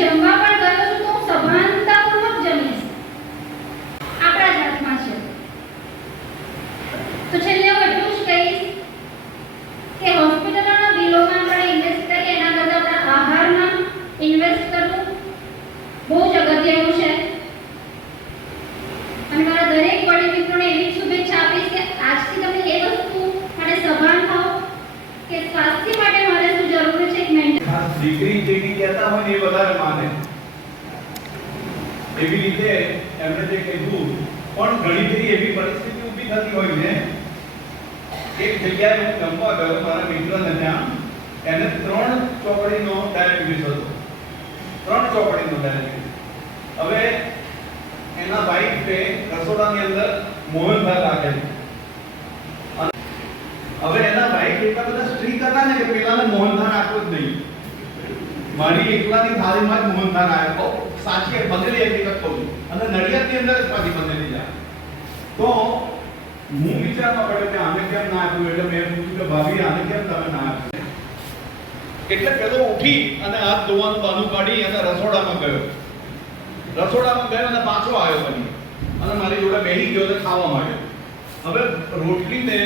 જમવા પણ ગયો છું, તો હું સભાનતાપૂર્વક જમીશ. આપણા જ હાથમાં છે. તો છેલ્લે હું એટલું જ કહીશ કે હોસ્પિટલોના બિલોમાં આપણે ઇન્વેસ્ટ કરીએ એના કરતાં આપણા આહારમાં ઇન્વેસ્ટ કરવું બહુ જ અગત્યનું છે. અને મારા દરેક વડીલ મિત્રોને એવી શુભેચ્છા આપીશ કે આજથી તમે એ વસ્તુ માટે સભાન થાઓ કે સ્વાસ્થ્ય માટે મારે શું જરૂરી છે એક મેન્ટલ દીકરી જેની કહેતા હોય ને એ વધારે માને. એવી રીતે એમણે જે કીધું, પણ ઘણી બધી એવી પરિસ્થિતિ ઊભી થતી હોય ને, એક જગ્યાએ હું જમવા ગયો, મારા મિત્રને ત્યાં, એને ત્રણ ચોપડીનો ડાયાબિટીસ હતો. ત્રણ ચોપડીનો ડાયાબિટીસ હવે એના વાઈફે રસોડાની અંદર મોહનભાઈ રાખેલી હવે એના બાઈક એટલા બધા સ્ટ્રીક હતા ને કે પેલાને મોહનભાઈ નહીં મારી એકલાની થાળીમાં જ મોહનથાળ આવ્યો સાચી બનેલી હકીકત કહું અને નડિયાદની અંદર જ પાછી બનેલી જાય તો હું વિચારવા પડ્યો કે આને કેમ ના આપ્યું? એટલે મેં પૂછ્યું કે ભાભી, આને કેમ તમે ના આપ્યું? એટલે પેલો ઉઠી અને હાથ ધોવાનું બાનું કાઢી અને રસોડામાં ગયો. રસોડામાં ગયો અને પાછો આવ્યો બની અને મારી જોડે બેહી ગયો અને ખાવા માંડ્યો. હવે રોટલીને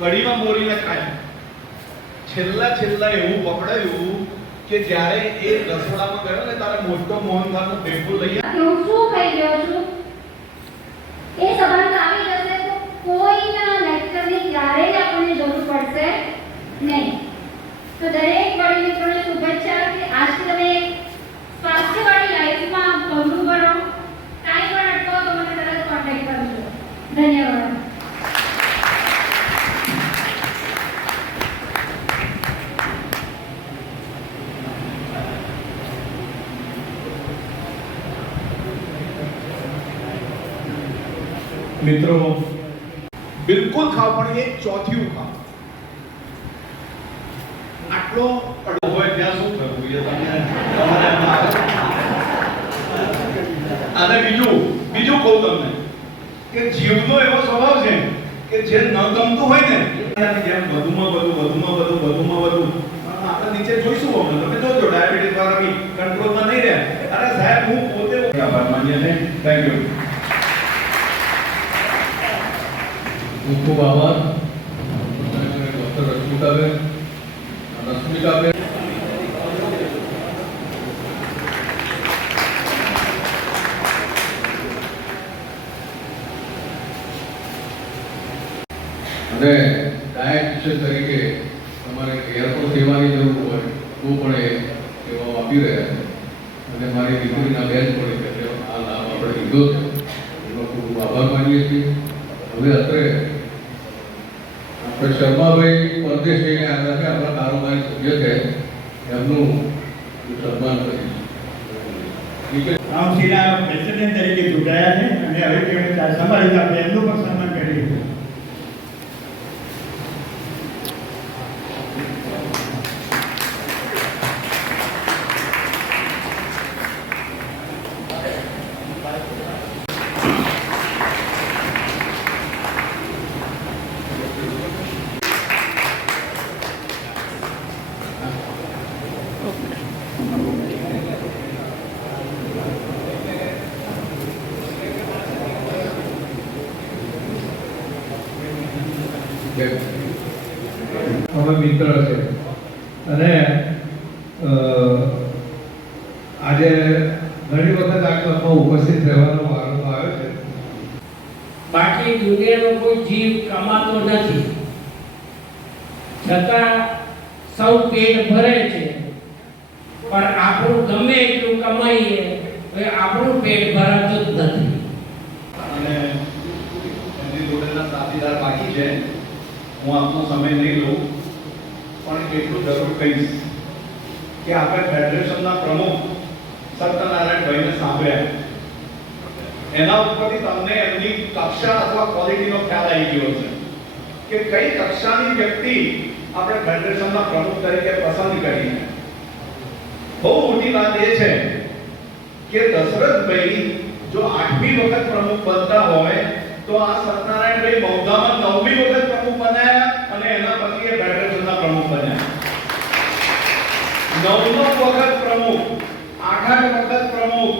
કઢીમાં મોરીને ખાય. છેલ્લા છેલ્લા એવું પકડાયું કે જ્યારે એ રસોડામાં ગયો ને તારે મોટો મોહનથાળનો ભેગો લઈ કે હું શું કહી રહ્યો છું? એ સંબંધ આવી જશે તો કોઈના લેક્ચરની ક્યારેય આપણને જરૂર પડશે નહીં. તો દરેક વડીલ મિત્રોને શુભેચ્છા કે આજથી તમે સ્વાસ્થ્ય સ્વાસ્થ્યવાળી લાઈફમાં પગલું ભરો કાંઈ પણ અટકો તો મને તરત કોન્ટેક્ટ કરજો. ધન્યવાદ. મિત્રો. બિલકુલ ખાવ પણ એક ચોથિયું ખાવ. આટલો અડો હોય ત્યાં શું કરવું એ. અને બીજું બીજું કહું તમને કે જીવનો એવો સ્વભાવ છે કે જે ન ગમતું હોય ને જેમ વધુમાં વધુ વધુમાં વધુ વધુમાં વધુ. આપણે નીચે જોઈશું હમણાં. તમે જોજો ડાયાબિટીસ વાળા બી કંટ્રોલમાં નહીં રહે. અરે સાહેબ હું પોતે આભાર માનીએ છીએ થેન્ક યુ ખૂબ ખૂબ આભાર. ડૉક્ટર રશ્મિકાબેન અને ડાયટિશિયન તરીકે તમારે એરપોર્ટ સેવાની જરૂર હોય, તો પણ એ સેવાઓ આપી રહ્યા છે. અને મારી દીકરીના બેન પણ એટલે આ લાભ આપણે લીધો છે. એનો ખૂબ આભાર માનીએ છીએ. હવે અત્રે આપણે શર્માભાઈ પરદેશ જઈને આવ્યા છે આપણા કારોબારી સભ્ય છે. એમનું સન્માન કરીશ. છે પ્રેસિડેન્ટ તરીકે ચૂંટાયા છે અને હવે તેમણે સંભાળી એમનું પણ સન્માન કરીએ અમે મિત્ર છે અને અ, આજે ઘણી વખત આ ક્લબમાં ઉપસ્થિત રહેવાનો વારો આવ્યો છે. બાકી દુનિયાનો કોઈ જીવ કમાતો નથી. છતાં સૌ પેટ ભરે છે. પણ આપણું ગમે એટલું કમાઈએ તો આપણું પેટ ભરાતું જ નથી. અને એમની જોડેના સાથીદાર બાકી છે. હું આપનો સમય નહીં લઉં. એટલું જરૂર કહીશ કે આપણે ફેડરેશનના પ્રમુખ સત્યનારાયણભાઈને સાંભળ્યા. એના ઉપરથી તમને એમની કક્ષા અથવા ક્વોલિટીનો ખ્યાલ આવી ગયો છે કે કઈ કક્ષાની વ્યક્તિ આપણે ફેડરેશનના પ્રમુખ તરીકે પસંદ કરીએ બહુ મોટી વાત એ છે કે દશરથભાઈ જો આઠમી વખત પ્રમુખ બનતા હોય તો આ સત્યનારાયણભાઈ બૌદ્ધામાં નવમી વખત પ્રમુખ બન્યા અને એના પછી એ ફેડરેશનના પ્રમુખ બન્યા નવમો વખત પ્રમુખ આઠ વખત પ્રમુખ.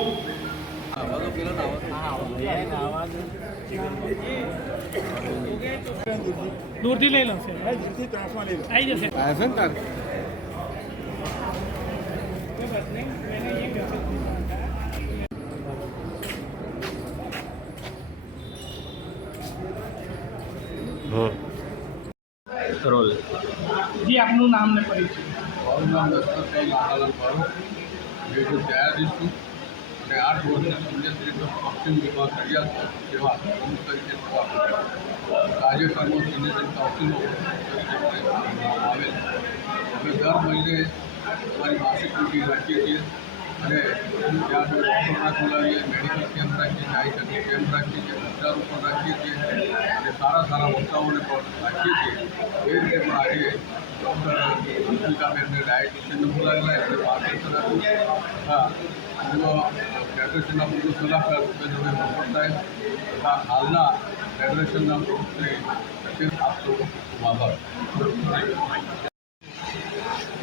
દૂરથી લઈ લઉં આવી જશે. જી આપનું નામ ને પરિચય. નામ દશરથભાઈ લાલાલાલ બારો જે છું અને આઠ વર્ષની સૂર્યશ્રી પશ્ચિમ વિભાગ નડિયાદ જેવા પ્રમુખ તરીકે. કાર્યક્રમો સિનિયર કાઉન્સિલો આવેલ. અમે દર મહિને અમારી માસિક મીટિંગ છીએ. અને ત્યાં ડૉક્ટરોના બોલાવીએ મેડિકલ કેમ્પ રાખીએ નાઈ કેમ્પ રાખીએ છીએ વૃક્ષારોપણ રાખીએ છીએ અને સારા સારા વક્તાઓને પણ રાખીએ છીએ. એ રીતે પણ આજે ડૉક્ટર ભૂમિકાબેનને ડાયટિશિયનને બોલાવેલા એમને માર્ગદર્શન આપ્યું હા ફેડરેશનના પ્રમુખ સલાહકાર ભૂપેન્દ્રભાઈ મફત સાહેબ તથા હાલના ફેડરેશનના પ્રમુખ શ્રી સચિન આપતો આભાર.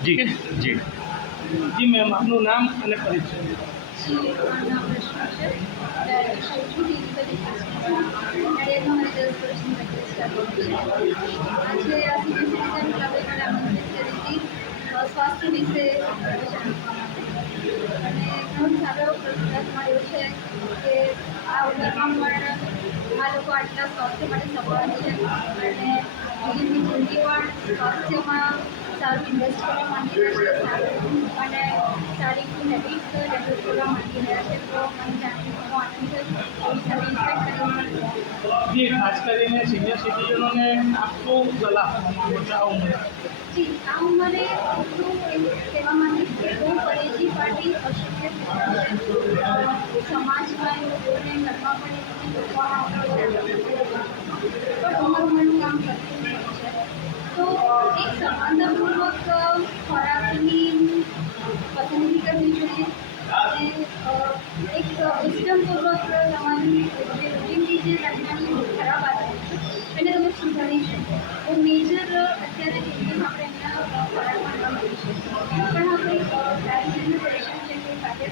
જી જી. જી મેમ આપનું નામ અને પરિચય. સ્વાસ્થ્ય વિશે અને ઘણો સારો પ્રતિસાદ મળ્યો છે કે આ પણ આ લોકો આટલા સ્વાસ્થ્ય માટે સફળ છે અને એમની જિંદગી પણ સ્વાસ્થ્યમાં સારું ઇન્વેસ્ટ કરવા માંગી રહ્યા છે સારું અને સારી નવી ડેવલપ કરવા માંગી રહ્યા છે તો મને જાણીને ઘણો આનંદ છે ખાસ કરીને સિનિયર સિટીઝનોને આપશું સલાહ મોટા ઉંમરે. જી આ ઉંમરે એમ કહેવા માંગીશ કે બહુ પરેજી પાર્ટી અશક્ય સમાજમાં લોકોને ઘરમાં પણ એ લોકોને આવતા પણ ઉંમર ઉંમરનું કામ કરતું તો એક સમાનતાપૂર્વક ખોરાકની પસંદગી કરવી જોઈએ. એક વિસ્ટમપૂર્વક તમારી જે રૂટીનથી જે રચનાની ખરાબ આવે છે, એને તમે સુધારી શકો. તો મેજર અત્યારે જેમ આપણે એમના ખોરાકમાં ન મળી શકીએ પણ આપણે સારી રીતે પરેશાન છે સાથે